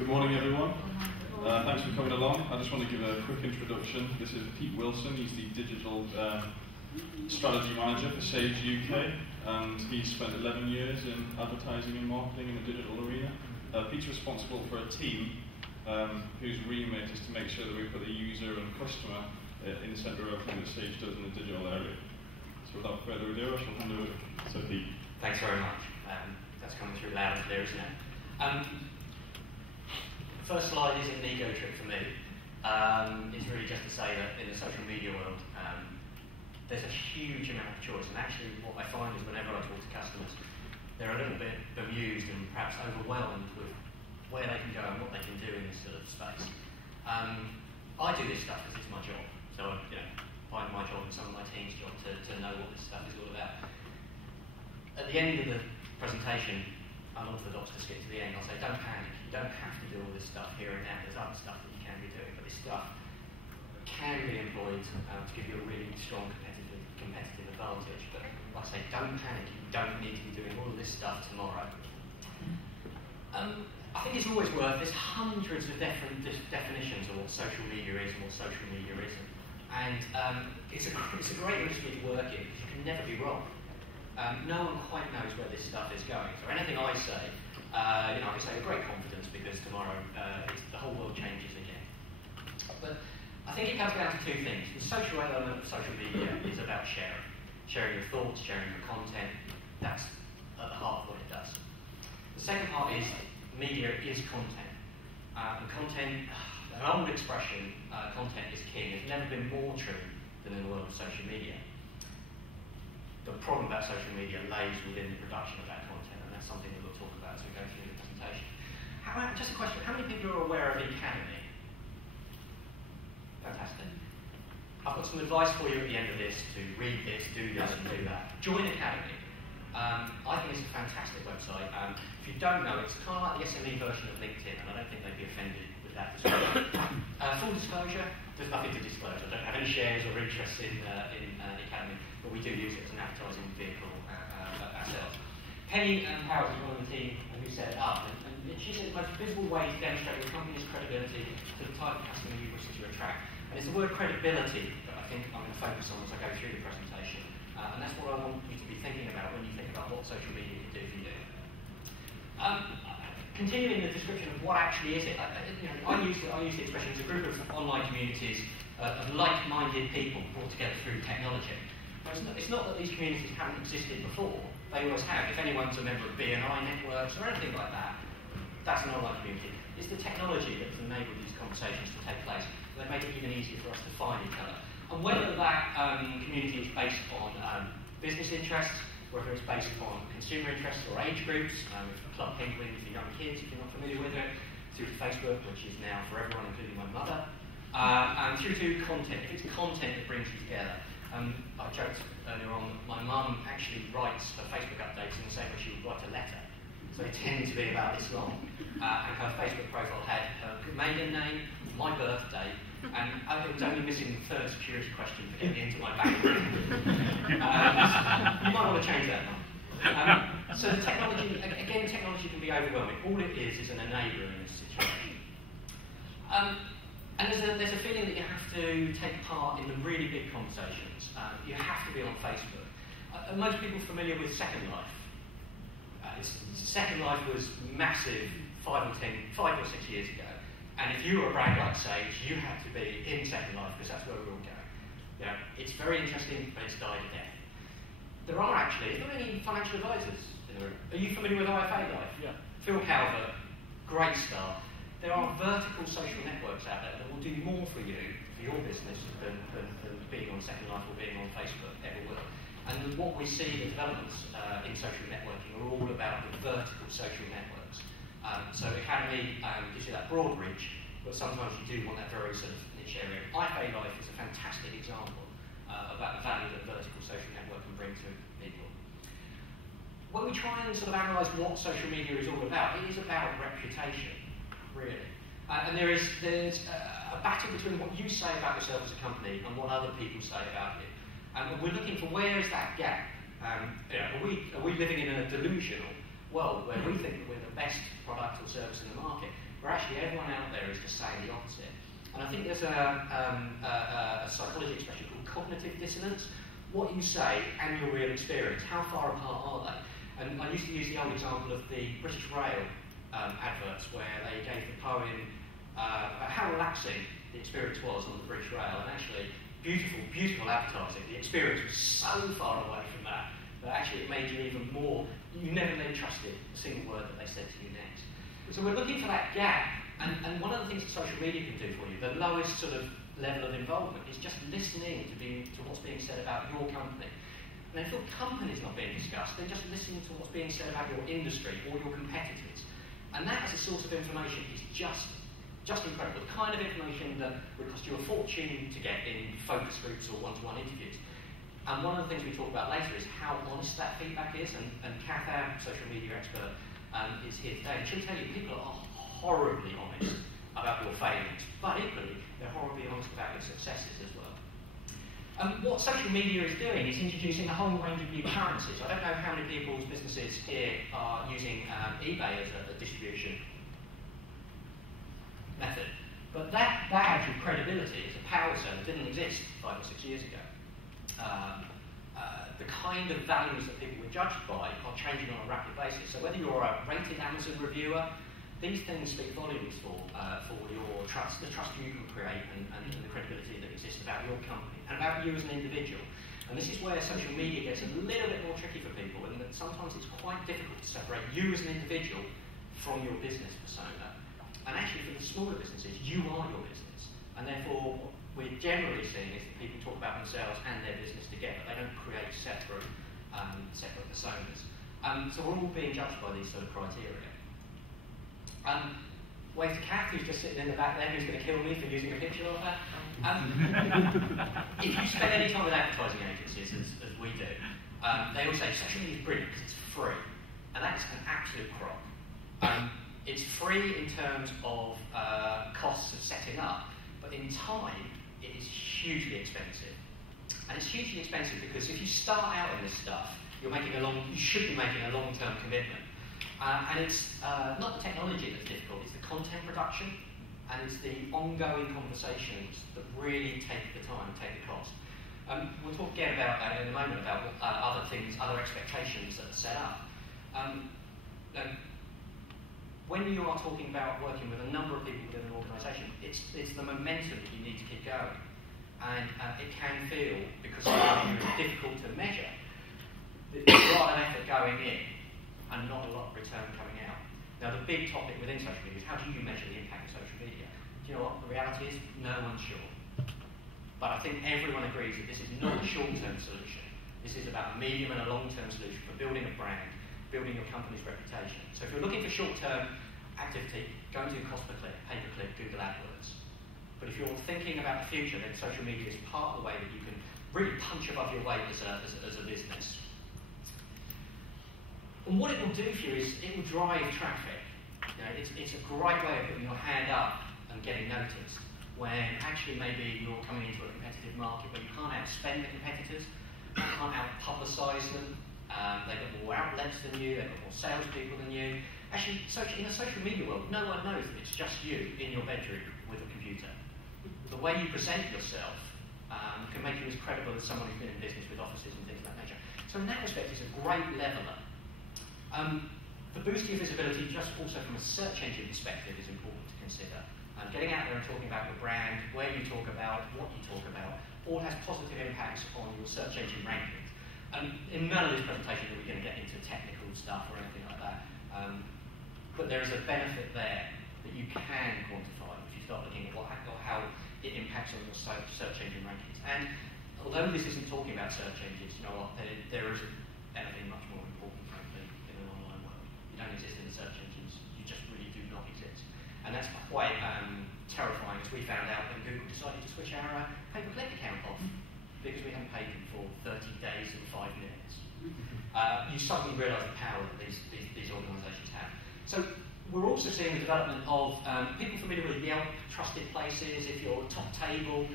Good morning, everyone. Thanks for coming along. I just want to give a quick introduction. This is Pete Wilson. He's the digital strategy manager for Sage UK, and he's spent 11 years in advertising and marketing in the digital arena. Pete's responsible for a team whose remit is to make sure that we put the user and customer in the centre of everything that Sage does in the digital area. So without further ado, I shall hand over to Pete. Thanks very much. That's coming through loud and clear, isn't it? First slide is an ego trip for me. It's really just to say that in the social media world, there's a huge amount of choice. And actually, what I find is whenever I talk to customers, they're a little bit bemused and perhaps overwhelmed with where they can go and what they can do in this sort of space. I do this stuff because it's my job. So, find my job and some of my team's job to know what this stuff is all about. At the end of the presentation, I'm orthodox to skip to the end. I'll say, don't panic. You don't have to do all this stuff here and now. There's other stuff that you can be doing, but this stuff can be employed to give you a really strong competitive advantage. But like I say, don't panic. You don't need to be doing all of this stuff tomorrow. I think it's always worth. There's hundreds of different definitions of what social media is and what social media isn't, and it's a great industry to work in because you can never be wrong. No one quite knows where this stuff is going. So anything I say, I can say with great confidence because tomorrow the whole world changes again. But I think it comes down to two things. The social element of social media is about sharing your thoughts, sharing your content. That's at the heart of what it does. The second part is media is content. And content, an old expression, content is king, has never been more true than in the world of social media. The problem about social media lays within the production of that content, and that's something that we'll talk about as we go through the presentation. Just a question, how many people are aware of the Academy? Fantastic. I've got some advice for you at the end of this to read this, do this and do that. Join Academy. I think it's a fantastic website. If you don't know, it's kind of like the SME version of LinkedIn, and I don't think they'd be offended with that description. Full disclosure, there's nothing to disclose. I don't have any shares or interest in the Academy, but we do use it as an advertising vehicle ourselves. Penny Howard is one of the team who set it up, and she said the most visible way to demonstrate your company's credibility to the type of customer you wish to attract. And it's the word credibility that I think I'm going to focus on as I go through the presentation, and that's what I want you to be thinking about when you think about what social media can do for you. Continuing the description of what actually is it, I use the expression it's a group of online communities of like-minded people brought together through technology. It's not that these communities haven't existed before, they always have. If anyone's a member of BNI networks or anything like that, that's an online community. It's the technology that's enabled these conversations to take place. They make it even easier for us to find each other. And whether that community is based on business interests, whether it's based on consumer interests or age groups, Club Penguin for young kids, if you're not familiar with it, through to Facebook, which is now for everyone, including my mother, and through to content. If it's content that brings you together. I joked earlier on that my mum actually writes her Facebook updates in the same way she would write a letter. So they tend to be about this long. And her Facebook profile had her maiden name, my birthday, and it was only missing the third security question for getting into my bank. You might want to change that now. So the technology, again, technology can be overwhelming. All it is an enabler in this situation. And there's a feeling that you have to take part in the really big conversations. You have to be on Facebook. Most people are familiar with Second Life. Second Life was massive 5 or 6 years ago. And if you were a brand like Sage, you had to be in Second Life because that's where we're all going. It's very interesting, but it's died a death. Is there any financial advisors in the room? Are you familiar with IFA Life? Yeah. Phil Calvert, great star. There are vertical social networks out there that will do more for you, for your business, than being on Second Life or being on Facebook ever will. And what we see, the developments in social networking are all about the vertical social networks. So Academy gives you that broad reach, but sometimes you do want that very sort of niche area. IFA Life is a fantastic example about the value that vertical social network can bring to people. When we try and sort of analyse what social media is all about, it is about reputation, really. And there's a battle between what you say about yourself as a company and what other people say about you. And we're looking for where is that gap. Are we living in a delusional world where we think that we're the best product or service in the market? where actually everyone out there is just saying the opposite. And I think there's a psychology expression called cognitive dissonance. What you say and your real experience, how far apart are they? And I used to use the old example of the British Rail adverts where they gave the poem about how relaxing the experience was on the British Rail, and actually beautiful, beautiful advertising. The experience was so far away from that actually it made you even more, you never then trusted a single word that they said to you next. So we're looking for that gap, and one of the things that social media can do for you, the lowest sort of level of involvement, is just listening to what's being said about your company. And if your company's not being discussed, they're just listening to what's being said about your industry or your competitors. And that as a source of information is just incredible. The kind of information that would cost you a fortune to get in focus groups or one-to-one interviews. And one of the things we talk about later is how honest that feedback is. And Kath, our social media expert, is here today. And she'll tell you people are horribly honest about your failings, but equally they're horribly honest about your successes as well. What social media is doing is introducing a whole range of new currencies. I don't know how many people's businesses here are using eBay as a distribution method, but that actual credibility is a power zone that didn't exist 5 or 6 years ago. The kind of values that people were judged by are changing on a rapid basis. So whether you're a rated Amazon reviewer, these things speak volumes for your trust, the trust you can create, and the credibility that exists about your company and about you as an individual. And this is where social media gets a little bit more tricky for people, and that sometimes it's quite difficult to separate you as an individual from your business persona. And actually, for the smaller businesses, you are your business, and therefore what we're generally seeing is that people talk about themselves and their business together. They don't create separate personas. So we're all being judged by these sort of criteria. Wave to Kath, who's just sitting in the back there, who's going to kill me for using a picture of her. If you spend any time with advertising agencies, as we do, they all say social media is brilliant because it's free. And that's an absolute crop. It's free in terms of costs of setting up, but in time, it is hugely expensive. And it's hugely expensive because if you start out in this stuff, you should be making a long-term commitment. And it's not the technology that's difficult, it's the content production, and it's the ongoing conversations that really take the time, take the cost. We'll talk again about that in a moment, about other things, other expectations that are set up. When you are talking about working with a number of people within an organisation, it's the momentum that you need to keep going. And it can feel, because it's difficult to measure, that there's a lot of effort going in and not a lot of return coming out. Now, the big topic within social media is how do you measure the impact of social media? Do you know what? The reality is, no one's sure. But I think everyone agrees that this is not a short-term solution. This is about a medium and a long-term solution for building a brand, building your company's reputation. So if you're looking for short-term activity, go and do cost per click, pay-per-click, Google AdWords. But if you're thinking about the future, then social media is part of the way that you can really punch above your weight as a business. And what it will do for you is it will drive traffic. You know, it's a great way of putting your hand up and getting noticed, when actually maybe you're coming into a competitive market where you can't outspend the competitors, you can't out-publicise them, they've got more outlets than you, they've got more salespeople than you. Actually, in a social media world, no one knows that it's just you in your bedroom with a computer. The way you present yourself can make you as credible as someone who's been in business with offices and things of that nature. So in that respect, it's a great leveller. The boosting of visibility, just also from a search engine perspective, is important to consider. Getting out there and talking about your brand, where you talk about, what you talk about, all has positive impacts on your search engine rankings. In none of this presentation are we going to get into technical stuff or anything like that. But there is a benefit there that you can quantify if you start looking at how it impacts on your search engine rankings. And although this isn't talking about search engines, you know what, there isn't anything much more important, frankly, in an online world. You don't exist in the search engines, you just really do not exist. And that's quite terrifying, as we found out when Google decided to switch our pay-per-click account off because we hadn't paid them for 30 days and 5 minutes. You suddenly realise the power that these organisations have. So we're also seeing the development of people familiar with Yelp, trusted places. If you're top table,